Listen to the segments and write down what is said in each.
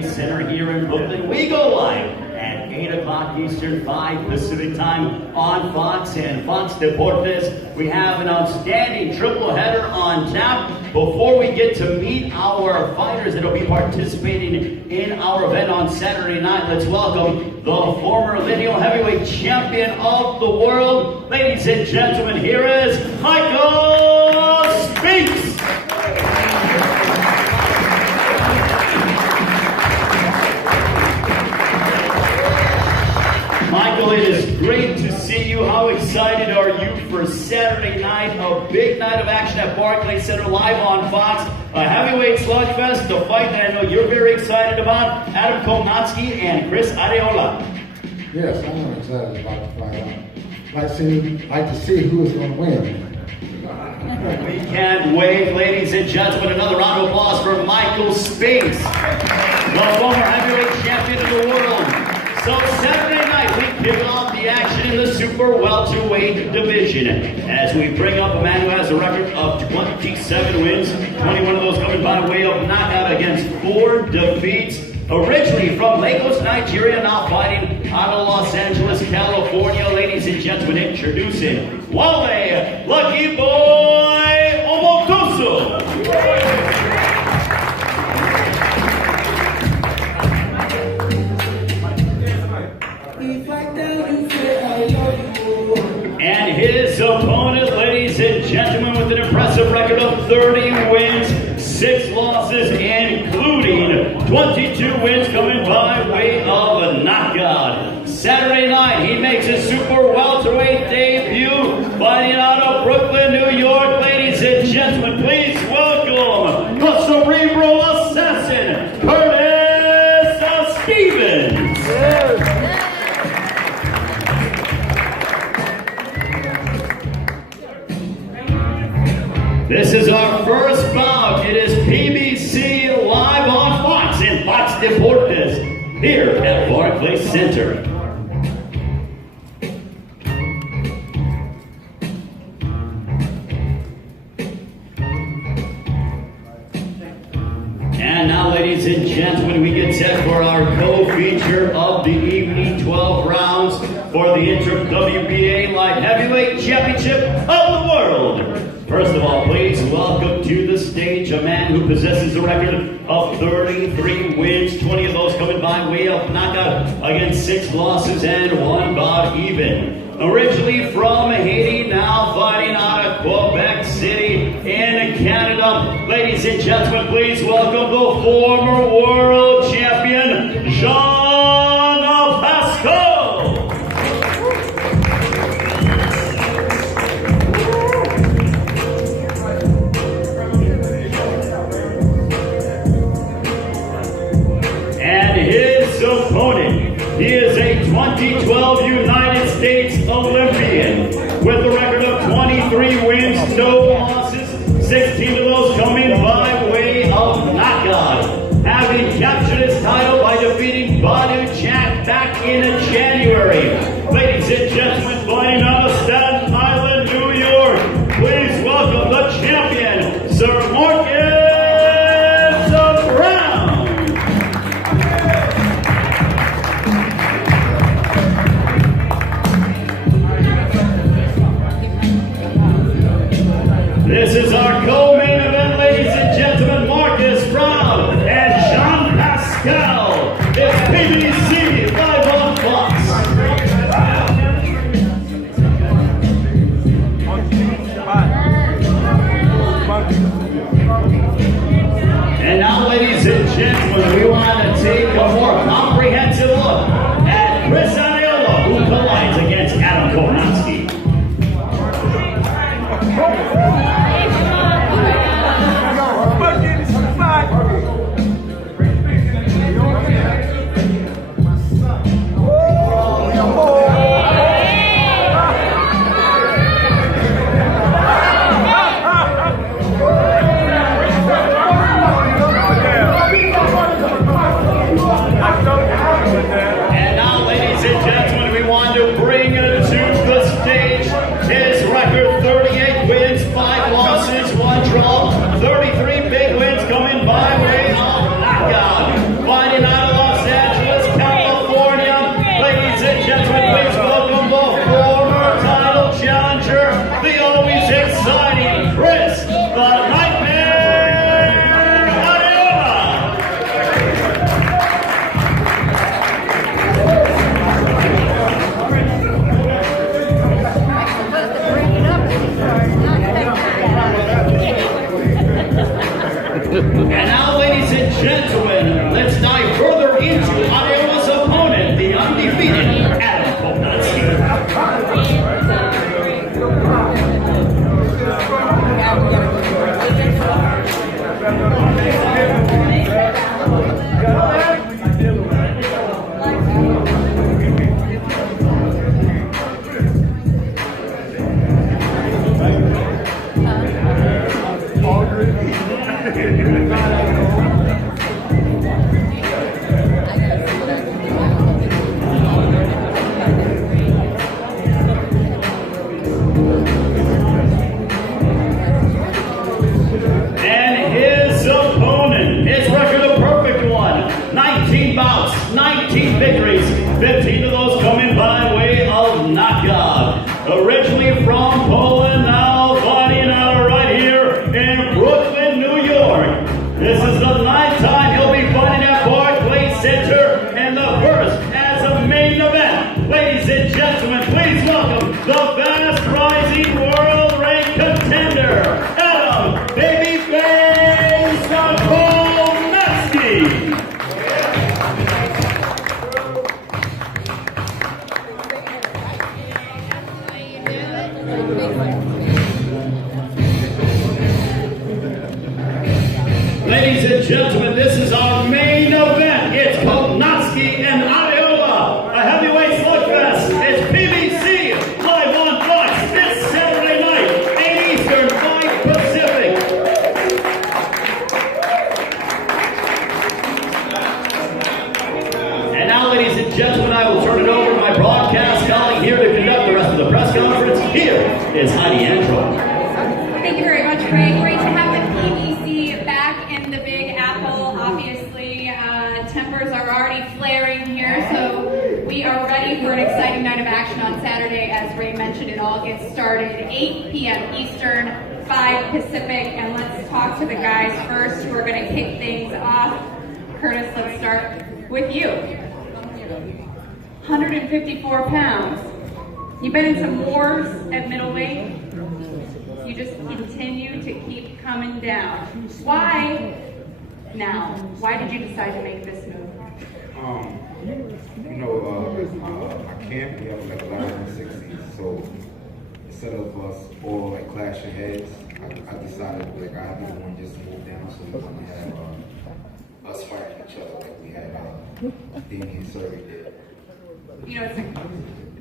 Place Center here in Brooklyn. We go live at 8 o'clock Eastern, 5 Pacific time on Fox and Fox Deportes. We have an outstanding triple header on tap. Before we get to meet our fighters that will be participating in our event on Saturday night, let's welcome the former lineal heavyweight champion of the world. Ladies and gentlemen, here is Michael Spinks. Michael, it is great to see you. How excited are you for Saturday night? A big night of action at Barclays Center live on Fox. A heavyweight slugfest, the fight that I know you're very excited about. Adam Kownacki and Chris Arreola. Yes, I am excited about the fight. I'd like to see who is going to win. We can't wait, ladies and gentlemen. Another round of applause for Michael Spinks, the former heavyweight champion of the world. So Saturday night, we kick off the action in the super welterweight division as we bring up a man who has a record of 27 wins, 21 of those coming by way of knockout against 4 defeats. Originally from Lagos, Nigeria, now fighting out of Los Angeles, California. Ladies and gentlemen, introducing Wale Lucky Boy Omotoso. And his opponent, ladies and gentlemen, with an impressive record of 30 wins, 6 losses, including 22 wins coming by way of a knockout. Saturday night, he makes his super welterweight debut, fighting out of Brooklyn, New York. Ladies and gentlemen, please welcome the cerebral assassin, Curtis Stevens. This is our first bout. It is PBC live on Fox and Fox Deportes here at Barclays Center. And now, ladies and gentlemen, we get set for our co-feature of the evening, 12 rounds for the interim WBA Light Heavyweight Championship of the World. First of all, please welcome to the stage a man who possesses a record of 33 wins, 20 of those coming by way of knockout against 6 losses and 1 bout even. Originally from Haiti, now fighting out of Quebec City in Canada. Ladies and gentlemen, please welcome the former world champion, Jean Pascal. Opponent. He is a 2012 United States Olympian with a record of 23 wins, no losses, 16 of those coming by way of knockout. Having captured his title by defeating Badu Jack back in January. Ladies and gentlemen, fighting out of Staten Island, New York, please welcome the champion, Sir Marcus Brown. This is our co-main event, ladies and gentlemen. Marcus Brown and Jean Pascal. It's PBC live on Fox. Originally from Poland, now fighting out right here in Brooklyn, New York. This is the ninth time he'll be fighting at Barclays Center, and the first as a main event. Ladies and gentlemen, please welcome the fast rising world rank contender, Adam Babyface Kownacki. Ladies and gentlemen, this is our main event. It's Kownacki and Arreola, a heavyweight slugfest. It's PBC, live on Fox this Saturday night, 8 Eastern, 5 Pacific. And now, ladies and gentlemen, I will turn it over to my broadcast colleague here to conduct the rest of the press conference. Here is Heidi Antro. Thank you very much, Ray. Great to have the PBC back in the Big Apple. Obviously, tempers are already flaring here, so we are ready for an exciting night of action on Saturday. As Ray mentioned, it all gets started at 8 p.m. Eastern, 5 Pacific, and let's talk to the guys first who are going to kick things off. Curtis, let's start with you. 154 pounds. You've been in some wars at middleweight. You just continue to keep coming down. Why now? Why did you decide to make this move? My camp, we have like a lot of 60s, so instead of us all like clashing heads, I decided like I have to one just move down so we wouldn't have us fighting each other like we had Damien Surrey did. You know, it's a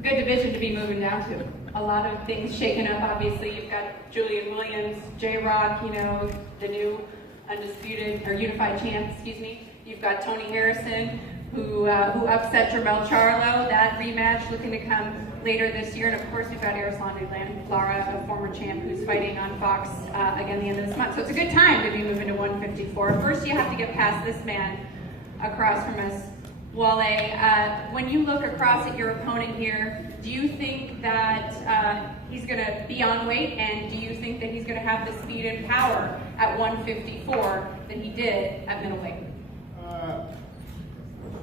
good division to be moving down to. A lot of things shaken up, obviously. You've got Julian Williams, J-Rock, you know, the new undisputed, or unified champ, excuse me. You've got Tony Harrison, who upset Jermell Charlo. That rematch looking to come later this year. And of course, you've got Erislandy Lara, a former champ who's fighting on Fox again the end of this month. So it's a good time to be moving to 154. First, you have to get past this man across from us. Wale, when you look across at your opponent here, do you think that he's going to be on weight, and do you think that he's going to have the speed and power at 154 that he did at middleweight?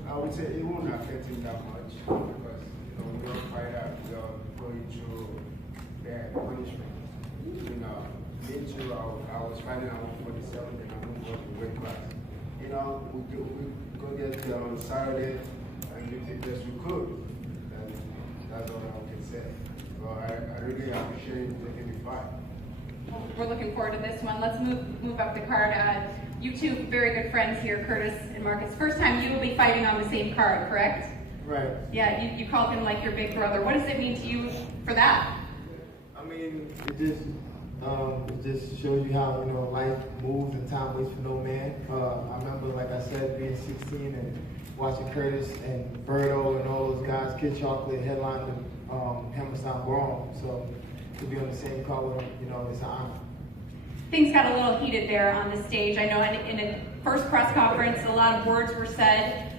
I would say it won't affect him that much because we don't fight out, we are going through bad punishment. Me too, I was fighting at 147 and I moved up to weight class. We go get there on Saturday and give the best we could. And that's all I can say. So I really appreciate taking the fight. We're looking forward to this one. Let's move up the card. You two very good friends here, Curtis and Marcus. First time you will be fighting on the same card, correct? Right. Yeah, you called him like your big brother. What does it mean to you for that? I mean, it just shows you how life moves and time waits for no man. I remember, like I said, being 16 and watching Curtis and Berto and all those guys, Kid Chocolate, headline Hammerstein Braun. So to be on the same card with him, it's an honor. Things got a little heated there on the stage. I know in a first press conference, a lot of words were said.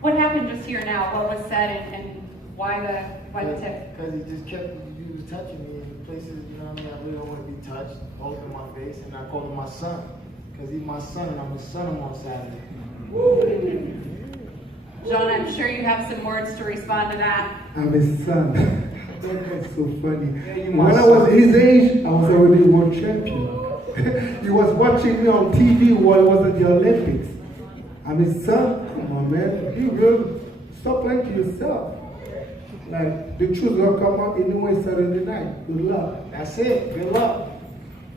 What happened just here now? What was said and why the tip? Because he was touching me in places, I really don't want to be touched, holding in my face, and I called him my son. Because he's my son, and I'm his son on Saturday. John, I'm sure you have some words to respond to that. I'm his son. That's so funny. When I was his age, I was already world champion. He was watching me on TV while I was at the Olympics. I'm his son. Come on, man. You will stop lying to yourself. Like, the truth will come out anyway Saturday night. Good luck. That's it. Good luck.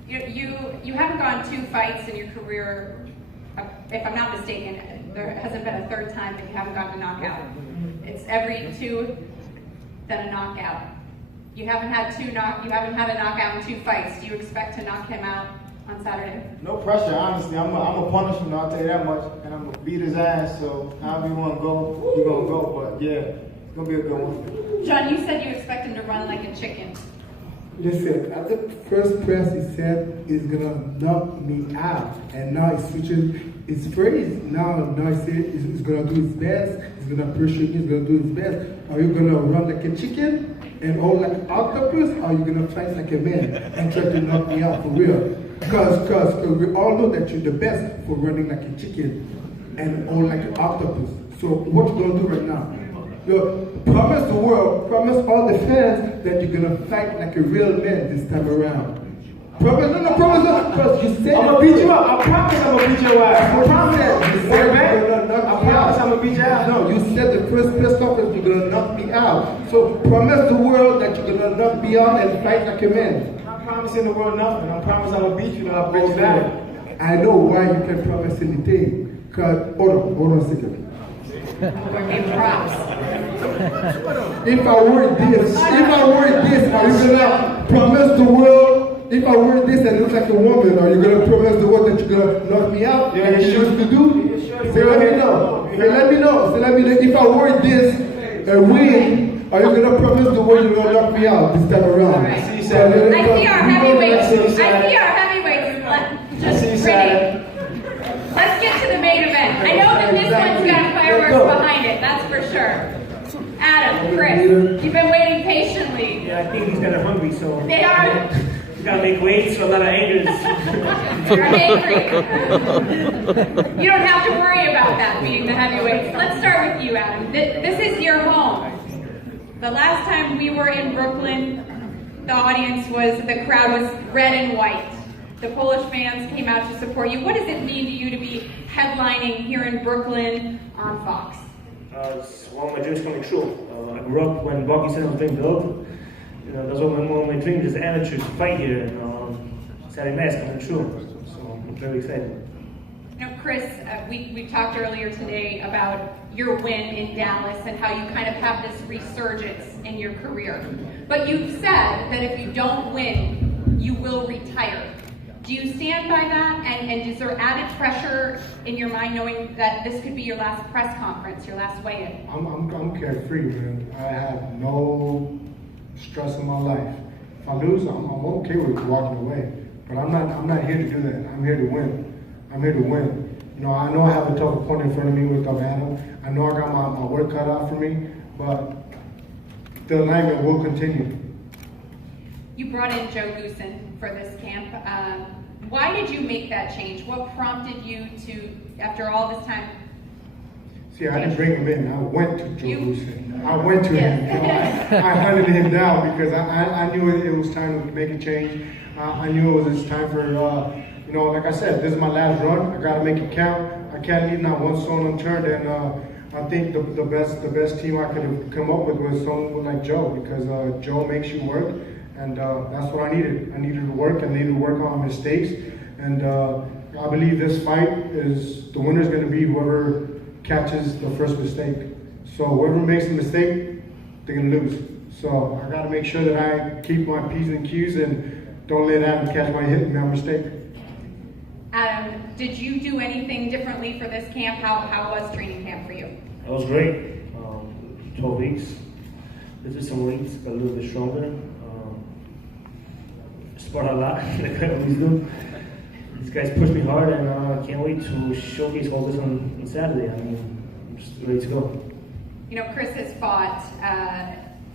You haven't gone 2 fights in your career, if I'm not mistaken. There hasn't been a third time that you haven't gotten a knockout. It's every 2, then a knockout. You haven't had a knockout in 2 fights. Do you expect to knock him out on Saturday? No pressure, honestly. I'm a punishment, I'll tell you that much. And I'm gonna beat his ass, so however you wanna go, you're gonna go. But yeah, it's gonna be a good one. John, you said you expect him to run like a chicken. Listen, at the first press he said he's gonna knock me out, and now he's switching his phrase. Now he said he's gonna do his best, he's gonna pressure me, he's gonna do his best. Are you gonna run like a chicken? and all like an octopus, or are you gonna fight like a man and try to knock me out for real? Because we all know that you're the best for running like a chicken and all like an octopus. So what you gonna do right now? Promise the world, promise all the fans that you're gonna fight like a real man this time around. Promise, because you said I'm gonna beat you up. I promise I'm gonna beat your ass. I promise. You said you're gonna knock I me promise out. I'm gonna beat your ass. No, you said the first press conference you're gonna knock me out. So promise the world that you're gonna knock me out and fight like a man. I'm not promising the world nothing. I promise I'm gonna beat you and I'll beat you down. I know why you can promise anything. Cause hold on a second. We're giving props. If I were this, are you gonna promise the world? If I wear this and look like a woman, are you gonna promise the world that you're gonna knock me out? Yeah, like you sure. used to do? Sure. Say let me know. Say let me know. Say let me know. If I wear this and win, are you gonna promise the world you're gonna knock me out this time around? All right. I see Saturday. I see our heavyweights. I see Saturday. Just ready. Let's get to the main event. I know that this one's got fireworks behind it, that's for sure. Adam, Chris, you've been waiting patiently. Yeah, I think he's kind of hungry, so They are. we gotta make weight, so a lot of angers. You're angry. You don't have to worry about that being the heavyweights. Let's start with you, Adam. This is your home. The last time we were in Brooklyn, the crowd was red and white. The Polish fans came out to support you. What does it mean to you to be headlining here in Brooklyn on Fox? It's one of my dreams coming true. I grew up when Rocky Center was being built. You know, that's one of my dreams as an amateur to fight here, and Saturday night's coming true. So I'm very excited. You know, Chris, we talked earlier today about your win in Dallas and how you kind of have this resurgence in your career. But you've said that if you don't win, you will retire. Do you stand by that? And is there added pressure in your mind knowing that this could be your last press conference, your last weigh-in? I'm carefree, man. I have no stress in my life. If I lose, I'm okay with walking away. But I'm not here to do that. I'm here to win. I'm here to win. You know, I know I have a tough opponent in front of me with Adam. I know I got my work cut out for me, but the alignment will continue. You brought in Joe Goosen for this camp. Why did you make that change? What prompted you to, after all this time? See, I didn't bring him in. I went to Joe Goosen. I went to him. You know, I hunted him down because I knew it was time to make a change. I knew it was time for, you know, like I said, this is my last run. I got to make it count. I can't leave not one stone unturned. And I think the best team I could have come up with was someone like Joe, because Joe makes you work. And that's what I needed. I needed to work. I needed to work on my mistakes. And I believe this fight is, the winner is going to be whoever catches the first mistake. So whoever makes the mistake, they're going to lose. So I got to make sure that I keep my P's and Q's and don't let Adam catch my mistake. Adam, did you do anything differently for this camp? How was training camp for you? That was great. 12 weeks. Lifted some weights, got a little bit stronger. Sport a lot, like I always do. These guys pushed me hard, and I can't wait to showcase all this on Saturday. I mean, I'm just ready to go. You know, Chris has fought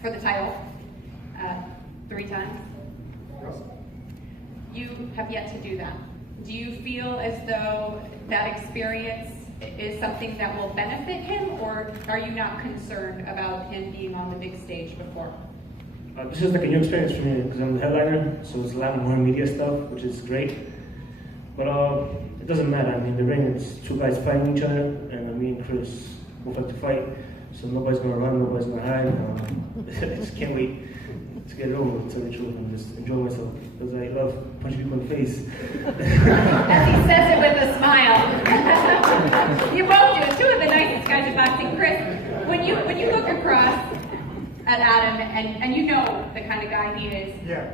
for the title 3 times. You have yet to do that. Do you feel as though that experience is something that will benefit him, or are you not concerned about him being on the big stage before? This is like a new experience for me because I'm the headliner, so it's a lot more media stuff, which is great. But it doesn't matter. I mean, the ring, it's 2 guys fighting each other, and me and Chris both like to fight. So nobody's gonna run, nobody's gonna hide. I just can't wait to get it over, to tell the truth, and just enjoy myself because I love punching people in the face. As he says it with a smile. You both do. 2 of the nicest guys in boxing. Chris, when you look across at Adam and you know the kind of guy he is. Yeah.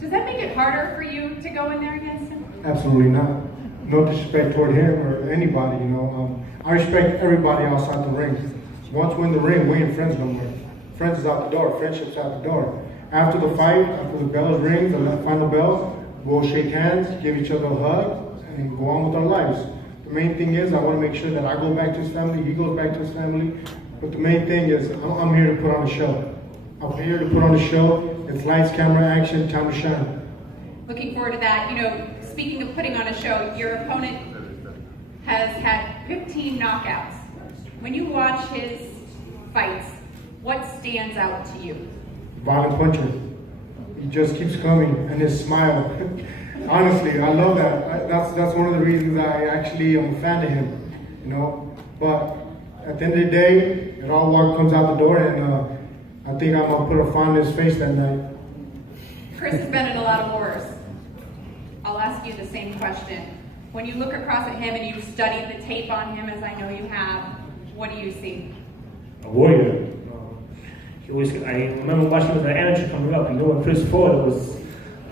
Does that make it harder for you to go in there against him? Absolutely not. No disrespect toward him or anybody, you know. I respect everybody outside the ring. Once we're in the ring, we ain't friends no more. Friends is out the door, friendship's out the door. After the fight, after the bell rings, the final bell, we'll shake hands, give each other a hug, and go on with our lives. The main thing is I want to make sure that I go back to his family, he goes back to his family. But the main thing is I'm here to put on a show. I'm here to put on a show. It's lights, camera, action, time to shine. Looking forward to that. You know, speaking of putting on a show, your opponent has had 15 knockouts. When you watch his fights, what stands out to you? Violent puncher. He just keeps coming, and his smile. Honestly, I love that. That's one of the reasons I actually am a fan of him. You know, but at the end of the day, it all comes out the door, and I think I'm gonna put a frown on his face that night. Chris has been in a lot of wars. I'll ask you the same question. When you look across at him and you study the tape on him, as I know you have, what do you see? A warrior. I remember watching the amateur coming up. You know, when Chris fought, it was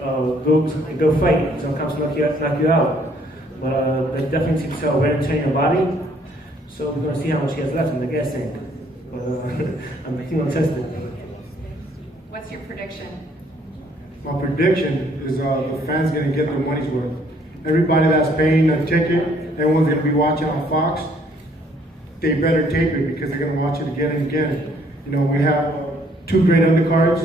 go fight. Sometimes knock you out. But that definitely seems to wear and tear your body. So we're going to see how much he has left in the gas tank. I'm tested. What's your prediction? My prediction is the fans going to get their money's worth. Everybody that's paying a ticket, everyone's going to be watching on Fox. They better tape it because they're going to watch it again and again. You know, we have 2 great undercards,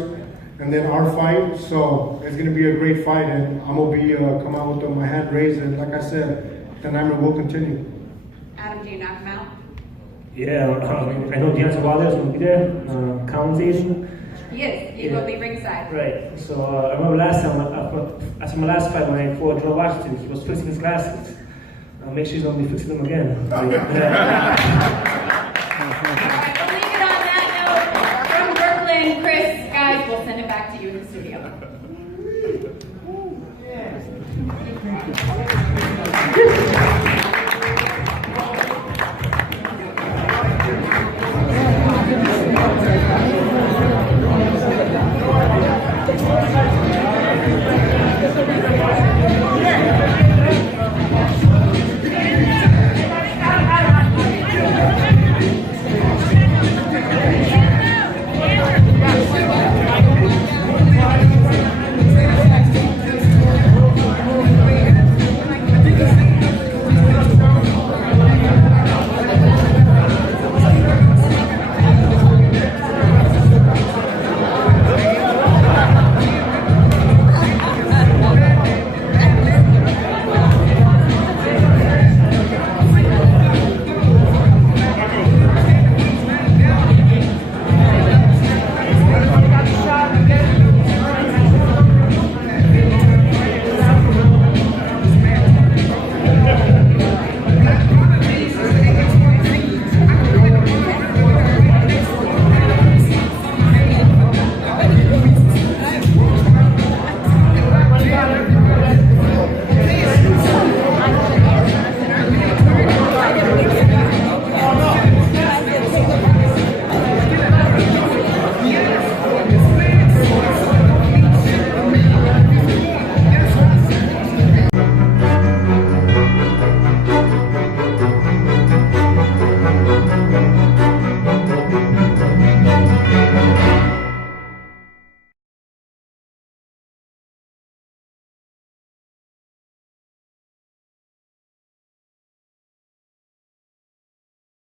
and then our fight. So it's going to be a great fight, and I'm going to be come out with my hand raised. And like I said, the nightmare will continue. Adam, do you knock him out? Yeah, I know Deontay Wilder is going to be there, commentating. He is. He will be ringside. Right. So I remember last time, after my last fight when I fought Joe Washington, he was fixing his glasses. Make sure he's going to be fixing them again. All right, we'll leave it on that note. From Brooklyn, Chris, guys, we'll send it back to you in the studio.